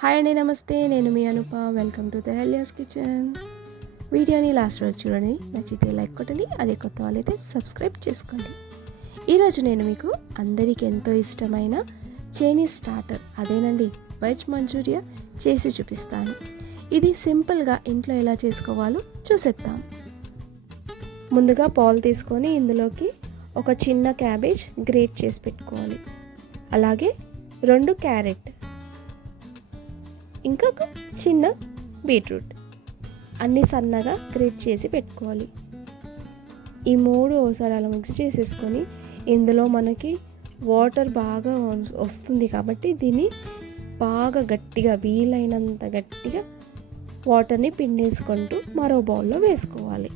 Hi అండి, నమస్తే. నేను మీ Anupa. Welcome to the Helia's kitchen. వీడియోని లాస్ట్ వరకు చూడండి. నచ్చితే లైక్ కొట్టండి. అదే కొత్త వాళ్ళైతే సబ్స్క్రైబ్ చేసుకోండి. ఈరోజు నేను మీకు అందరికీ ఎంతో ఇష్టమైన చైనీస్ స్టార్టర్, అదేనండి వెజ్ మంచూరియా చేసి చూపిస్తాను. ఇది సింపుల్గా ఇంట్లో ఎలా చేసుకోవాలో చూసేద్దాం. ముందుగా బౌల్ తీసుకొని ఇందులోకి ఒక చిన్న క్యాబేజ్ గ్రేట్ చేసి పెట్టుకోవాలి. అలాగే 2 క్యారెట్, ఇంకొక చిన్న బీట్రూట్ అన్నీ సన్నగా గ్రేట్ చేసి పెట్టుకోవాలి. ఈ 3 ఒకసారి అలా మిక్స్ చేసేసుకొని ఇందులో మనకి వాటర్ బాగా వస్తుంది కాబట్టి దీన్ని బాగా గట్టిగా, వీలైనంత గట్టిగా వాటర్ని పిండేసుకుంటూ మరో బౌల్లో వేసుకోవాలి.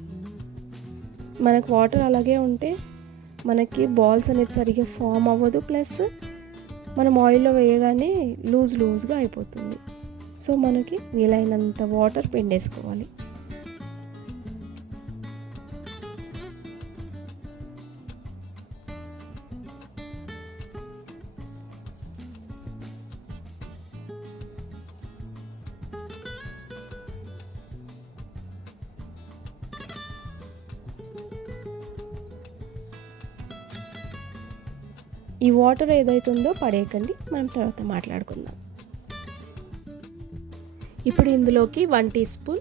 మనకు వాటర్ అలాగే ఉంటే మనకి బాల్స్ అనేది సరిగ్గా ఫామ్ అవ్వదు, ప్లస్ మనం ఆయిల్లో వేయగానే లూజ్గా అయిపోతుంది. సో మనకి వీలైనంత వాటర్ పిండేసుకోవాలి. ఈ వాటర్ ఏదైతుందో పడేయకండి, మనం తర్వాత మాట్లాడుకుందాం. ఇప్పుడు ఇందులోకి 1 టీ స్పూన్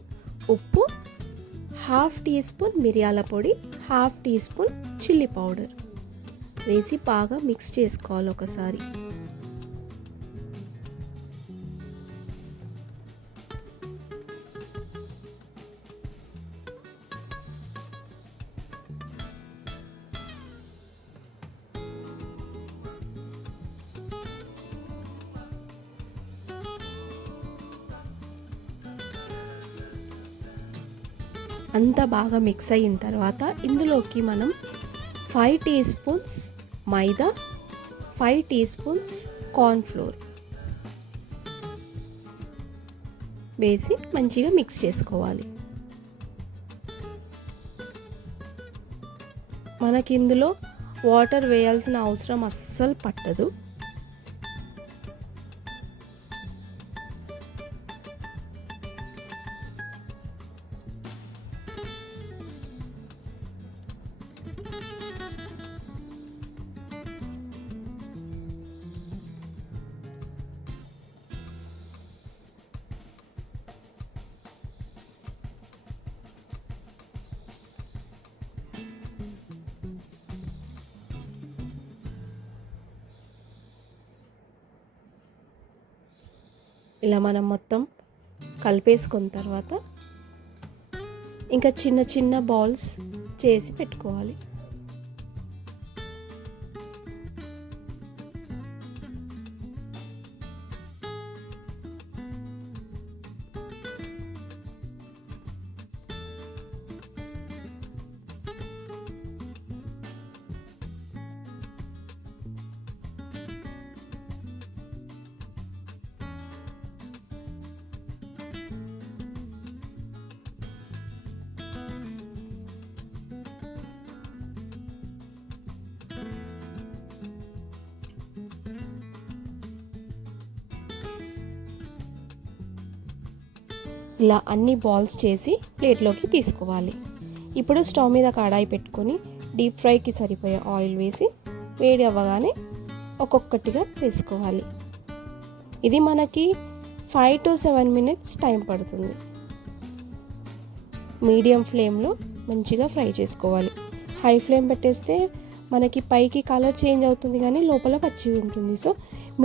ఉప్పు, 1/2 టీ స్పూన్ మిరియాల పొడి, 1/2 టీ స్పూన్ చిల్లీ పౌడర్ వేసి బాగా మిక్స్ చేసుకోవాలి ఒకసారి. అంతా బాగా మిక్స్ అయిన తర్వాత ఇందులోకి మనం 5 టీ స్పూన్స్ మైదా, 5 టీ స్పూన్స్ కార్న్ఫ్లోర్ వేసి మంచిగా మిక్స్ చేసుకోవాలి. మనకి ఇందులో వాటర్ వేయాల్సిన అవసరం అస్సలు పట్టదు. ఇలా మనం మొత్తం కలిపేసుకున్న తర్వాత ఇంకా చిన్న చిన్న బాల్స్ చేసి పెట్టుకోవాలి. ఇలా అన్ని బాల్స్ చేసి ప్లేట్లోకి తీసుకోవాలి. ఇప్పుడు స్టవ్ మీద కడాయి పెట్టుకొని డీప్ ఫ్రైకి సరిపోయే ఆయిల్ వేసి వేడి అవ్వగానే ఒక్కొక్కటిగా వేసుకోవాలి. ఇది మనకి 5 to 7 మినిట్స్ టైం పడుతుంది. మీడియం ఫ్లేమ్లో మంచిగా ఫ్రై చేసుకోవాలి. హై ఫ్లేమ్ పెట్టేస్తే మనకి పైకి కలర్ చేంజ్ అవుతుంది కానీ లోపల పచ్చి ఉంటుంది. సో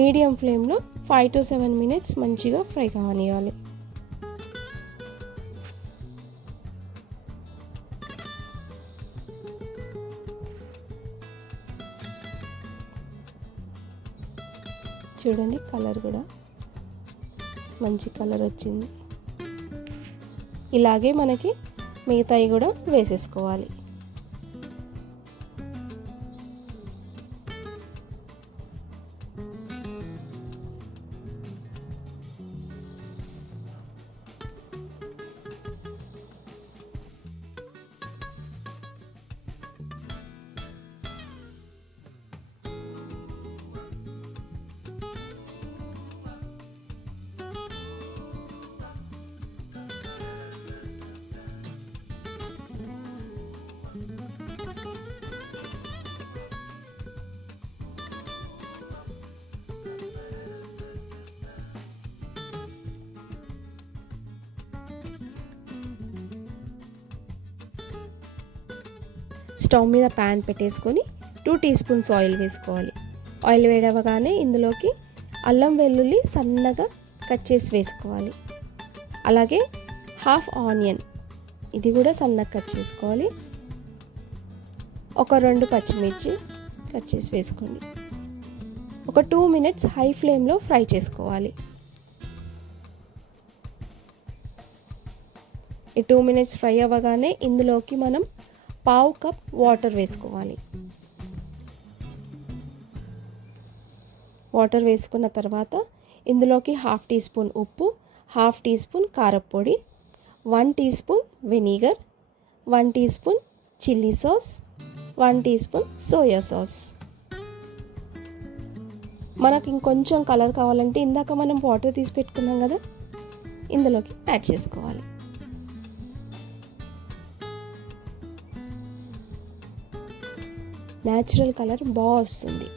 మీడియం ఫ్లేమ్లో 5 to 7 మినిట్స్ మంచిగా ఫ్రై కావనివ్వాలి. చూడండి, కలర్ కూడా మంచి కలర్ వచ్చింది. ఇలాగే మనకి మిగతాయి కూడా వేసేసుకోవాలి. స్టవ్ మీద ప్యాన్ పెట్టేసుకొని 2 టీ స్పూన్స్ ఆయిల్ వేసుకోవాలి. ఆయిల్ వేడవగానే ఇందులోకి అల్లం వెల్లుల్లి సన్నగా కట్ చేసి వేసుకోవాలి. అలాగే హాఫ్ ఆనియన్, ఇది కూడా సన్నగా కట్ చేసుకోవాలి. ఒక 2 పచ్చిమిర్చి కట్ చేసి వేసుకోండి. ఒక 2 మినిట్స్ హై ఫ్లేమ్లో ఫ్రై చేసుకోవాలి. ఈ 2 మినిట్స్ ఫ్రై అవ్వగానే ఇందులోకి మనం 1/2 కప్ వాటర్ వేసుకోవాలి. వాటర్ వేసుకున్న తర్వాత ఇందులోకి 1/2 టీ స్పూన్ ఉప్పు, 1/2 టీ స్పూన్ కారప్పొడి, 1 teaspoon vinegar, 1 teaspoon chilli sauce, 1 teaspoon soya sauce. మనకు ఇంకొంచెం కలర్ కావాలంటే ఇందాక మనం వాటర్ తీసి పెట్టుకున్నాం కదా, ఇందులోకి యాడ్ చేసుకోవాలి. న్యాచురల్ కలర్ బాగా వస్తుంది.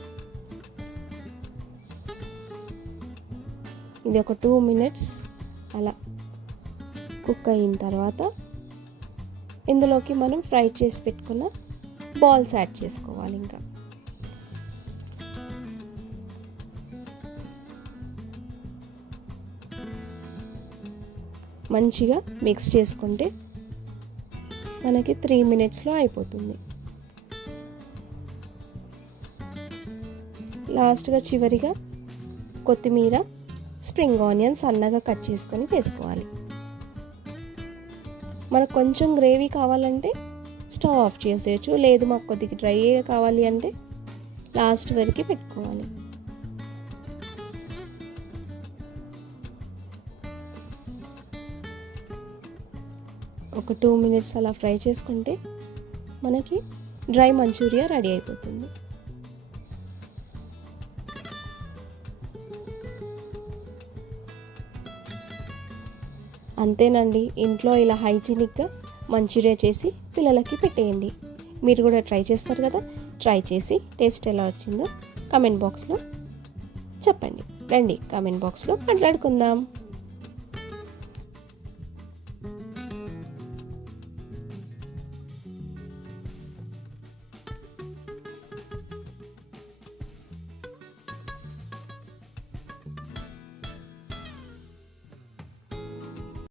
ఇది ఒక 2 మినిట్స్ అలా కుక్ అయిన తర్వాత ఇందులోకి మనం ఫ్రై చేసి పెట్టుకున్న బాల్స్ యాడ్ చేసుకోవాలి. ఇంకా మంచిగా మిక్స్ చేసుకుంటే మనకి 3 మినిట్స్లో అయిపోతుంది. లాస్ట్గా చివరిగా కొత్తిమీర, స్ప్రింగ్ ఆనియన్స్ సన్నగా కట్ చేసుకొని వేసుకోవాలి. మనకు కొంచెం గ్రేవీ కావాలంటే స్టవ్ ఆఫ్ చేసేయచ్చు, లేదు మాకు కొద్దిగా డ్రైగా కావాలి అంటే లాస్ట్ వరకు పెట్టుకోవాలి. ఒక 2 మినిట్స్ అలా ఫ్రై చేసుకుంటే మనకి డ్రై మంచూరియా రెడీ అయిపోతుంది. అంతేనండి, ఇంట్లో ఇలా హైజీనిక్గా మంచూరియా చేసి పిల్లలకి పెట్టేయండి. మీరు కూడా ట్రై చేస్తారు కదా, ట్రై చేసి టేస్ట్ ఎలా వచ్చిందో కమెంట్ బాక్స్లో చెప్పండి. రండి, కమెంట్ బాక్స్లో మాట్లాడుకుందాం.